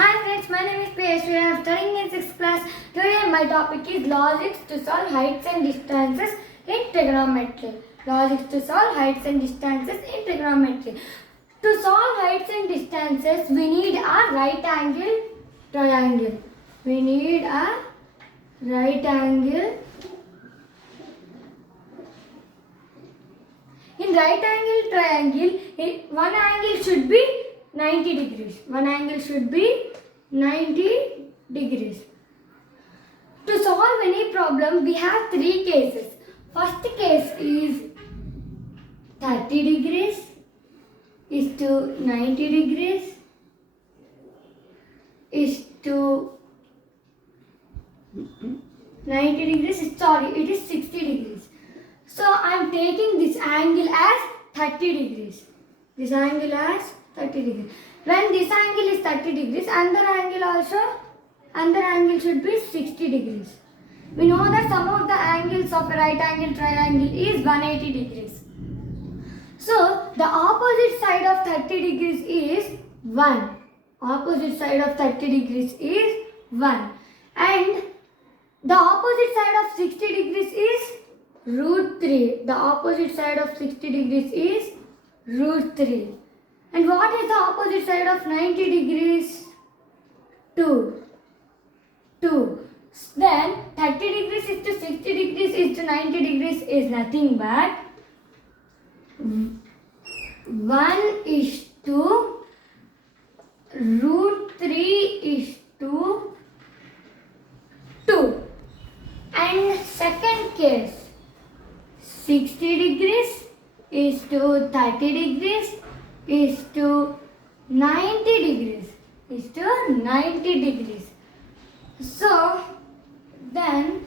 Hi friends, my name is Piyashri. I am studying in 6th class. Today my topic is logics to solve heights and distances in trigonometry. Logics to solve heights and distances in trigonometry. To solve heights and distances, we need a right angle triangle. We need a right angle. In right angle triangle, one angle should be 90 degrees. One angle should be 90 degrees. To solve any problem, we have three cases. First case is 30 degrees is to 90 degrees is to 90 degrees. Sorry, it is 60 degrees. So I am taking this angle as 30 degrees. This angle as 30 degrees. When this angle is 30 degrees, another angle should be 60 degrees. We know that sum of the angles of a right angle triangle is 180 degrees. So the opposite side of 30 degrees is 1. Opposite side of 30 degrees is 1. And the opposite side of 60 degrees is root 3. The opposite side of 60 degrees is root 3. And what is the opposite side of 90 degrees? 2. 2. Then 30 degrees is to 60 degrees is to 90 degrees is nothing but 1 is to root 3 is to 2. And second case, 60 degrees is to 30 degrees is to 90 degrees is to 90 degrees. So then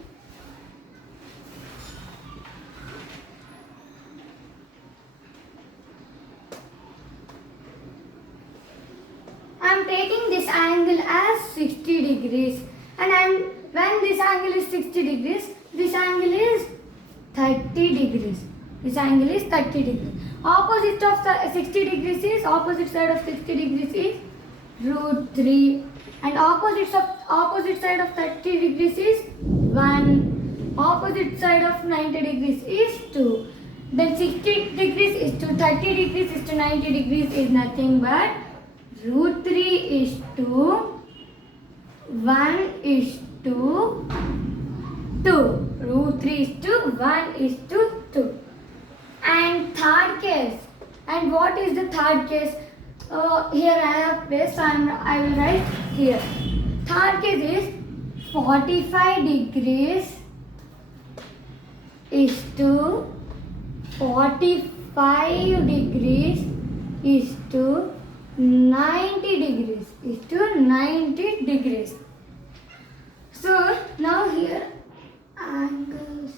I am taking this angle as 60 degrees, and when this angle is 60 degrees, this angle is 30 degrees. This angle is 30 degrees. Opposite of 60 degrees is, opposite side of 60 degrees is root 3. And opposite side of 30 degrees is 1. Opposite side of 90 degrees is 2. Then 60 degrees is to 30 degrees is to 90 degrees is nothing but root 3 is to 1 is to 2. Root 3 is to 1 is to 2. And third case. And what is the third case? Here I have placed and I will write here. Third case is 45 degrees is to 45 degrees is to 90 degrees is to 90 degrees. So now here angles.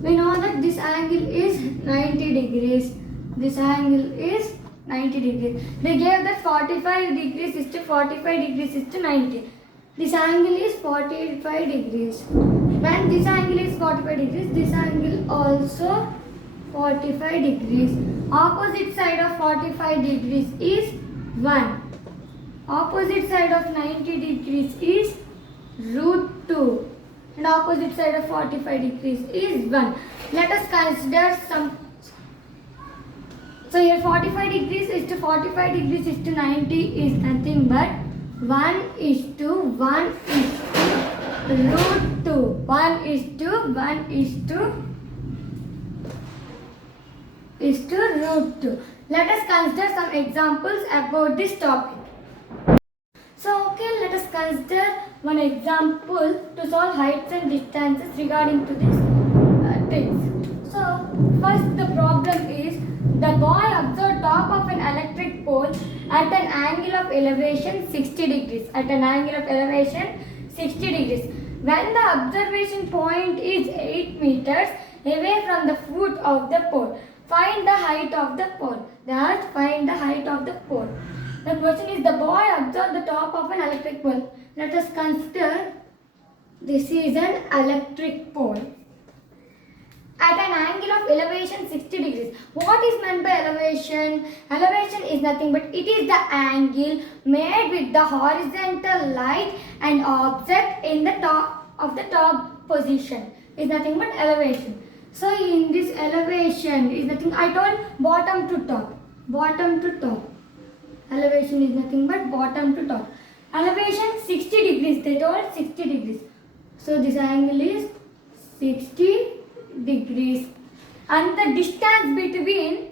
We know that this angle is 90 degrees. This angle is 90 degrees. They gave that 45 degrees is to 45 degrees is to 90. This angle is 45 degrees. When this angle is 45 degrees, this angle also 45 degrees. Opposite side of 45 degrees is 1. Opposite side of 90 degrees is root 2. And opposite side of 45 degrees is 1. Let us consider some. So here 45 degrees is to 45 degrees is to 90 is nothing but 1 is to 1 is to root 2. 1 is to 1 is to root 2. Let us consider some examples about this topic. So let us consider one example to solve heights and distances regarding to these things. So first the problem is the boy observed top of an electric pole at an angle of elevation 60 degrees. At an angle of elevation 60 degrees. When the observation point is 8 meters away from the foot of the pole, find the height of the pole. Find the height of the pole. The question is the boy observed the top of an electric pole. Let us consider this is an electric pole. at an angle of elevation 60 degrees. What is meant by elevation? Elevation is nothing but it is the angle made with the horizontal line and object in the top of the top position is nothing but elevation. So in this elevation is nothing, I told bottom to top. Bottom to top. Elevation is nothing but bottom to top. Elevation 60 degrees. They told 60 degrees. So this angle is 60 degrees. And the distance between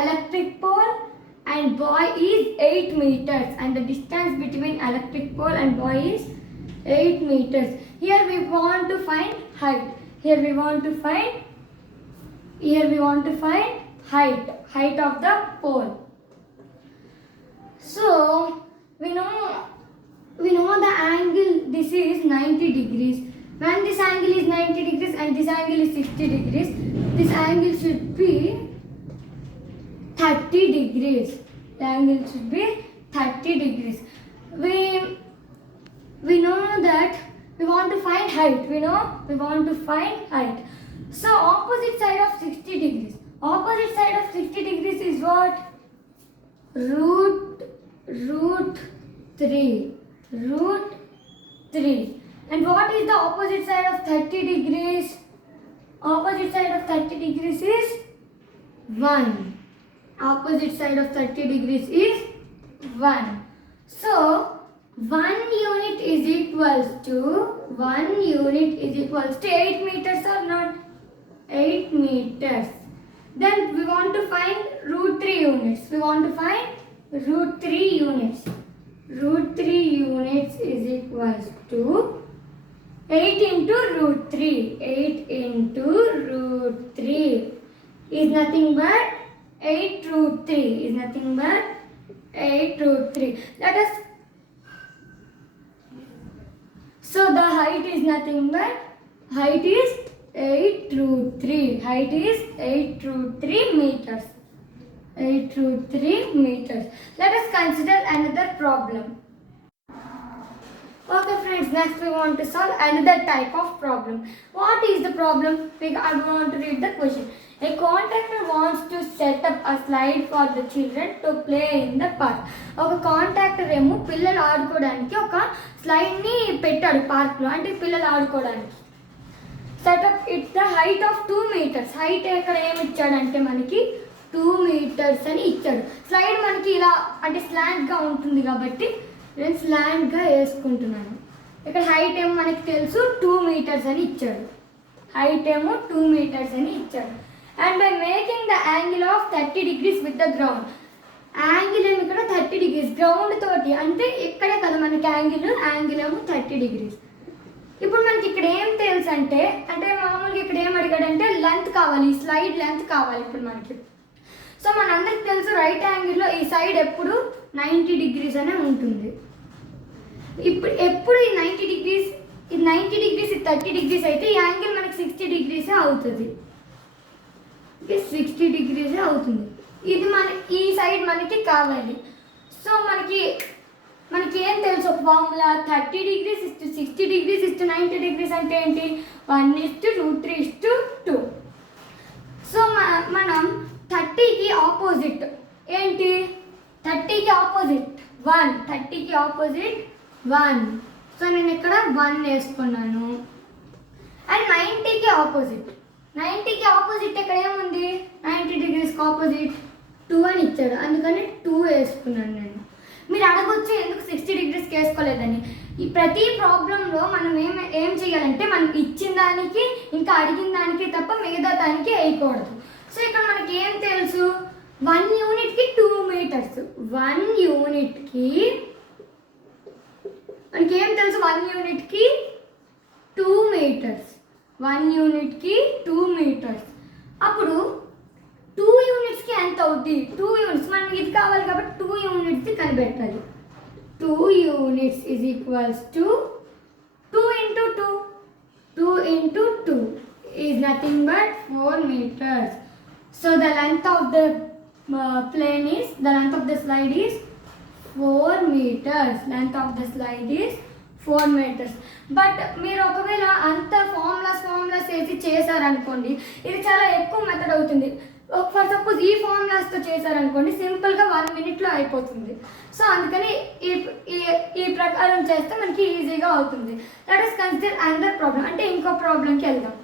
electric pole and buoy is 8 meters. And the distance between electric pole and buoy is 8 meters. Here we want to find height. Here we want to find height of the pole. So we know the angle, this is 90 degrees. When this angle is 90 degrees and this angle is 60 degrees, this angle should be 30 degrees. The angle should be 30 degrees. We know that we want to find height. We want to find height. So opposite side of 60 degrees. Opposite side of 60 degrees is what? Root 3. Root 3. And what is the opposite side of 30 degrees? Opposite side of 30 degrees is 1. Opposite side of 30 degrees is 1. So 1 unit is equals to 8 meters or not? 8 meters. Then we want to find root 3 units. Root 3 units is equals to 8 into root 3. 8 into root 3 is nothing but 8 root 3. Let us. So the height is nothing but 8 root 3. Height is 8 root 3 meters. 8 root 3 meters. Let us consider another problem. Okay friends, next we want to solve another type of problem. What is the problem? I want to read the question. A contractor wants to set up a slide for the children to play in the park. ఒక contractor ఏమో పిల్లలు ఆడుకోవడానికి ఒక స్లైడ్ని పెట్టాడు పార్క్లో, అంటే పిల్లలు ఆడుకోవడానికి. Setup it's the height of 2 meters. Height ఇక్కడ ఏమి ఇచ్చాడంటే మనకి 2 meters అని ఇచ్చాడు. స్లైడ్ మనకి ఇలా అంటే స్లాంట్గా ఉంటుంది కాబట్టి నేను స్లాంట్గా వేసుకుంటున్నాను. ఇక్కడ హైట్ ఏమో మనకి తెలుసు 2 meters అని ఇచ్చాడు. హైట్ ఏమో 2 meters అని ఇచ్చాడు. And by making the angle of 30 degrees with the ground. Angle ఏమి ఇక్కడ 30 degrees గ్రౌండ్ తోటి, అంటే ఇక్కడే కదా మనకి యాంగిల్ ఏమో 30 degrees. ఇప్పుడు మనకి ఇక్కడ ఏం తెలుసు అంటే మామూలుగా ఇక్కడ ఏం అడిగాడంటే లెంత్ కావాలి, ఈ స్లైడ్ లెంత్ కావాలి ఇప్పుడు మనకి. సో మనందరికి తెలుసు రైట్ యాంగిల్లో ఈ సైడ్ ఎప్పుడు 90 degrees అనే ఉంటుంది. ఎప్పుడు ఈ 90 degrees, ఇది 90 degrees, ఇది 30 degrees అయితే ఈ యాంగిల్ మనకి 60 degrees అవుతుంది. 60 degrees అవుతుంది. ఇది ఈ సైడ్ మనకి కావాలి. సో మనకి ఏం తెలుసు ఒక ఫార్ములా, 30 degrees = 60 degrees = 90 degrees అంటే ఏంటి? 1:√3:2. సో మనం 30కి ఆపోజిట్ ఏంటి? 30కి ఆపోజిట్ 1. 30కి ఆపోజిట్ 1. సో నేను ఇక్కడ 1 వేసుకున్నాను. అండ్ 90కి ఆపోజిట్ ఇక్కడ ఏముంది? 90 degrees ఆపోజిట్ 2 అని ఇచ్చాడు, అందుకని 2 వేసుకున్నాను నేను. మీరు అడగొచ్చు ఎందుకు 60 degrees వేసుకోలేదని. ఈ ప్రతి ప్రాబ్లంలో మనం ఏం చేయాలంటే మనం ఇచ్చిన దానికి ఇంకా అడిగిన దానికి తప్ప మిగతా దానికి వేయకూడదు. సో ఇక్కడ మనకి ఏం తెలుసు? 1 unitకి 2 meters. 1 unitకి మనకి ఏం తెలుసు? 1 unitకి 2 meters. 1 unitకి 2 meters. అప్పుడు 2 unitsకి ఎంత అవుతుంది? 2 units మనకి ఇది కావాలి కాబట్టి 2 units కనిపెట్టాలి. 2 units is equals to 2 into 2. 2 into 2 is nothing but 4 meters. So the length of the slide is 4 meters. Length of the slide is 4 meters. But మీరు ఒకవేళ అంత ఫార్ములాస్ వేసి చేశారనుకోండి, ఇది చాలా ఎక్కువ మెథడ్ అవుతుంది. ఫర్ సపోజ్ ఈ ఫార్ములాస్తో చేశారనుకోండి, సింపుల్గా 1 minute అయిపోతుంది. సో అందుకని ఈ ప్రకారం చేస్తే మనకి ఈజీగా అవుతుంది. Let us consider another problem, అంటే ఇంకో ప్రాబ్లంకి వెళ్దాం.